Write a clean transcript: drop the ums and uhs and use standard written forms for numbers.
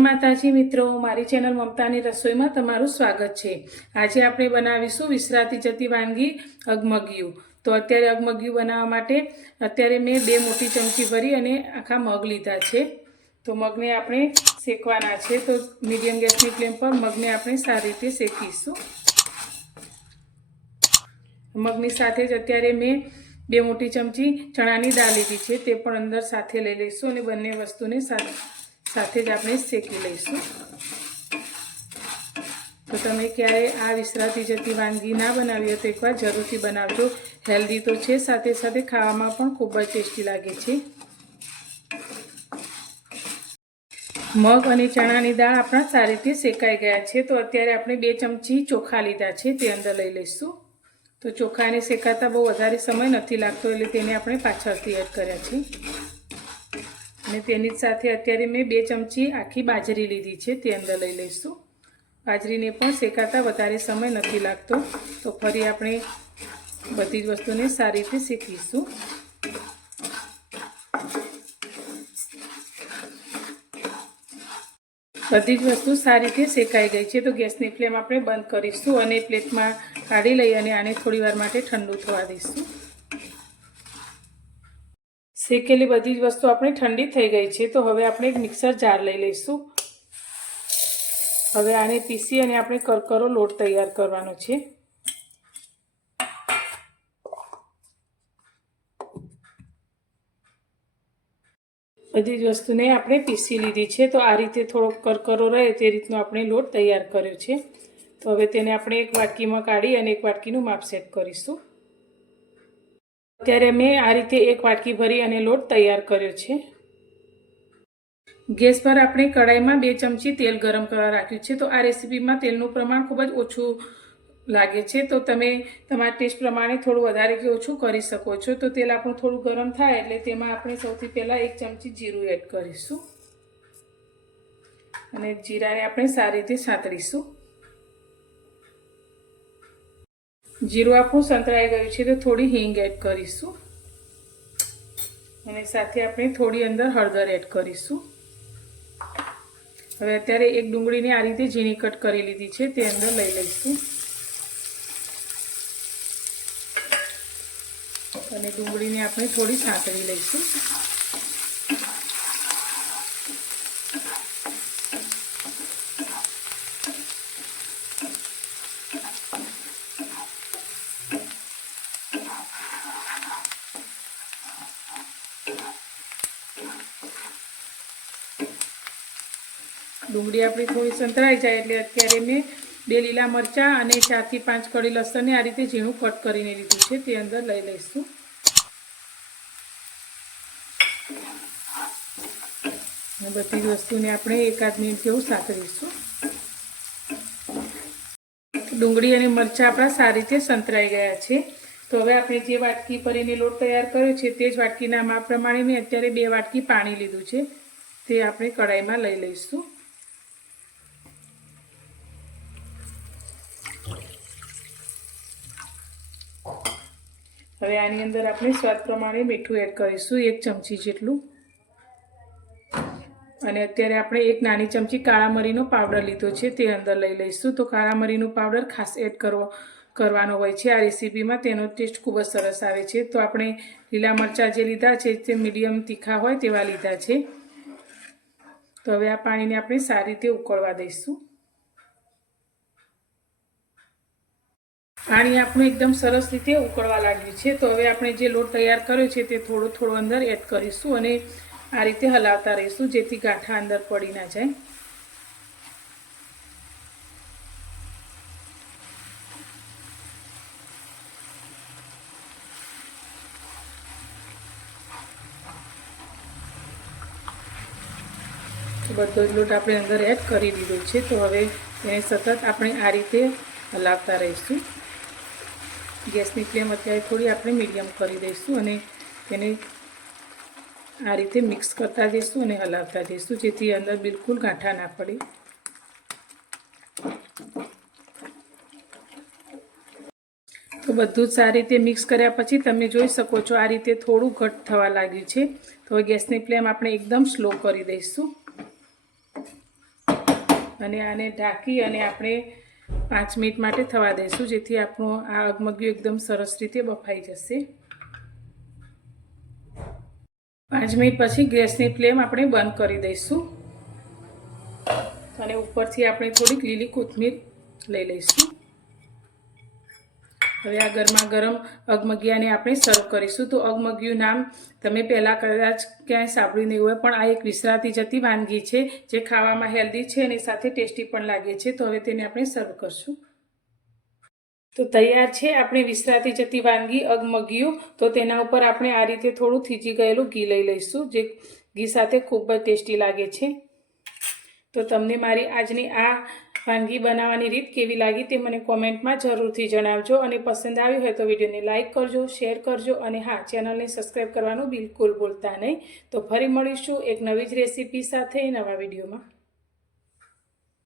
માતાજી મિત્રો, મારી ચેનલ મમતાની રસોઈમાં તમારું સ્વાગત છે। આજે આપણે બનાવીશું વિસરાતી જતી વાનગી અગમગિયું। તો અત્યારે અગમગિયું બનાવવા માટે અત્યારે મેં 2 મોટી ચમચી ભરી અને આખા મગ લીધા છે। તો મગને આપણે શેકવાના છે। તો મીડિયમ ગેસની ફ્લેમ પર મગને આપણે સારી રીતે શેકીશું। મગની સાથે જ અત્યારે મેં 2 મોટી ચમચી ચણાની દાળ લીધી છે, તે પણ અંદર સાથે લઈ લઈશું અને બંને વસ્તુને સાથે જ આપણે શેકી લઈશું। તો તમે ક્યારે આ વિસરાતી જતી વાનગી ના બનાવી હોય તો એકવાર જરૂરથી બનાવજો। હેલ્ધી તો છે, સાથે સાથે ખાવામાં પણ ખૂબ જ ટેસ્ટી લાગે છે। મગ અને ચણાની દાળ આપણા સારી રીતે શેકાઈ ગયા છે। તો અત્યારે આપણે 2 ચમચી ચોખા લીધા છે, તે અંદર લઈ લઈશું। તો ચોખાને શેકાતા બહુ વધારે સમય નથી લાગતો, એટલે તેને આપણે પાછળથી એડ કર્યા છે। અને તેની સાથે અત્યારે મેં 2 ચમચી આખી બાજરી લીધી છે, તે અંદર લઈ લઈશું। બાજરીને પણ શેકાતા વધારે સમય નથી લાગતો, તો ફરી આપણે બધી જ વસ્તુને સારી રીતે શેકીશું। બધી જ વસ્તુ સારી રીતે શેકાઈ ગઈ છે, તો ગેસની ફ્લેમ આપણે બંધ કરીશું અને પ્લેટમાં કાઢી લઈ અને આને થોડી વાર માટે ઠંડુ થવા દઈશું। શેકેલી બધી જ વસ્તુ આપણે ઠંડી થઈ ગઈ છે, તો હવે આપણે એક મિક્સર જાર લઈ લઈશું। હવે આને પીસી અને આપણે કરકરો લોટ તૈયાર કરવાનો છે। બધી જ વસ્તુને આપણે પીસી લીધી છે, તો આ રીતે થોડોક કરકરો રહે તે રીતનો આપણે લોટ તૈયાર કર્યો છે। તો હવે તેને આપણે એક વાટકીમાં કાઢી અને એક વાટકીનું માપ સેટ કરીશું। અત્યારે મેં આ રીતે એક વાટકી ભરી અને લોટ તૈયાર કર્યો છે। ગેસ પર આપણે કઢાઈમાં 2 ચમચી તેલ ગરમ કરવા રાખ્યું છે। તો આ રેસીપીમાં તેલનું પ્રમાણ ખૂબ જ ઓછું લાગે છે, તો તમે તમારા ટેસ્ટ પ્રમાણે થોડું વધારે કે ઓછું કરી શકો છો। તો તેલ આપણું થોડું ગરમ થાય એટલે તેમાં આપણે સૌથી પહેલાં 1 ચમચી જીરું એડ કરીશું અને જીરાને આપણે સારી રીતે સાંતળીશું। જીરું આપણું સંતળાઈ ગયું છે, તો થોડી હિંગ એડ કરીશું અને સાથે આપણે થોડી અંદર હળદર એડ કરીશું। હવે અત્યારે એક ડુંગળીને આ રીતે ઝીણી કટ કરી લીધી છે, તે અંદર લઈ લઈશું અને ડુંગળીને આપણે થોડી સાંતળી લઈશું। ડુંગળી આપણી થોડી સંતળાઈ જાય એટલે અત્યારે મેં 2 લીલા મરચાં અને 4 થી 5 કળી લસણને આ રીતે ઝીણું કટ કરીને લીધું છે, તે અંદર લઈ લઈશું અને બધી જ વસ્તુને આપણે 1-8 મિનિટ જેવું સાંતળીશું। ડુંગળી અને મરચાં આપણા સારી રીતે સંતળાઈ ગયા છે। તો હવે આપણે જે વાટકી ભરીને લોટ તૈયાર કર્યો છે, તે જ વાટકીના માપ પ્રમાણે મેં અત્યારે 2 વાટકી પાણી લીધું છે, તે આપણે કઢાઈમાં લઈ લઈશું। હવે આની અંદર આપણે સ્વાદ પ્રમાણે મીઠું એડ કરીશું, 1 ચમચી જેટલું, અને અત્યારે આપણે 1 નાની ચમચી કાળા મરીનો પાવડર લીધો છે, તે અંદર લઈ લઈશું। તો કાળા મરીનો પાવડર ખાસ એડ કરવાનો હોય છે આ રેસીપીમાં, તેનો ટેસ્ટ ખૂબ જ સરસ આવે છે। તો આપણે લીલા મરચાં જે લીધા છે તે મીડિયમ તીખા હોય તેવા લીધા છે। તો હવે આ પાણીને આપણે સારી રીતે ઉકળવા દઈશું। પાણી આપણું એકદમ સરસ રીતે ઉકળવા લાગ્યું છે, તો હવે આપણે જે લોટ તૈયાર કર્યો છે તે થોડો અંદર એડ કરીશું અને આ રીતે હલાવતા રહીશું, જેથી ગાંઠા અંદર પડી ના જાય। બધો જ લોટ આપણે અંદર એડ કરી દીધો છે, તો હવે તેને સતત આપણે આ રીતે હલાવતા રહીશું। ગેસની ફ્લેમ અત્યારે થોડી આપણે મીડિયમ કરી દઈશું અને તેને આ રીતે મિક્સ કરતા જઈશું અને હલાવતા જઈશું, જેથી અંદર બિલકુલ ગાંઠા ના પડે। તો બધું જ સારી રીતે મિક્સ કર્યા પછી તમે જોઈ શકો છો આ રીતે થોડું ઘટ થવા લાગ્યું છે। તો ગેસની ફ્લેમ આપણે એકદમ સ્લો કરી દઈશું। અને આને ઢાંકી અને આપણે 5 મિનિટ માટે થવા દઈશું, જેથી આપણું આ અગમગિયું એકદમ સરસ રીતે બફાઈ જશે. 5 મિનિટ પછી ગેસની ફ્લેમ આપણે બંધ કરી દઈશું અને ઉપરથી આપણે થોડીક લીલી કોથમીર લઈ લઈશું. હવે આ ગરમા ગરમ અગમગિયાને આપણે સર્વ કરીશું. તો અગમગિયું નામ તમે પહેલાં કદાચ ક્યાંય સાંભળ્યું નહીં હોય, પણ આ એક વિસરાતી જતી વાનગી છે જે ખાવામાં હેલ્ધી છે અને સાથે ટેસ્ટી પણ લાગે છે. તો હવે તેને આપણે સર્વ કરશું. તો તૈયાર છે આપણી વિસરાતી જતી વાનગી અગમગિયું. તો તેના ઉપર આપણે આ રીતે થોડું થીજી ગયેલું ઘી લઈ લઈશું, જે ઘી સાથે ખૂબ જ ટેસ્ટી લાગે છે. તો તમને મારી આજની આ વાનગી બનાવવાની રીત કેવી લાગી તે મને કોમેન્ટમાં જરૂરથી જણાવજો. અને પસંદ આવી હોય તો વિડીયોને લાઇક કરજો, શેર કરજો અને હા, ચેનલને સબસ્ક્રાઈબ કરવાનું બિલકુલ ભૂલતા નહીં. તો ફરી મળીશું એક નવી જ રેસીપી સાથે નવા વિડીયોમાં.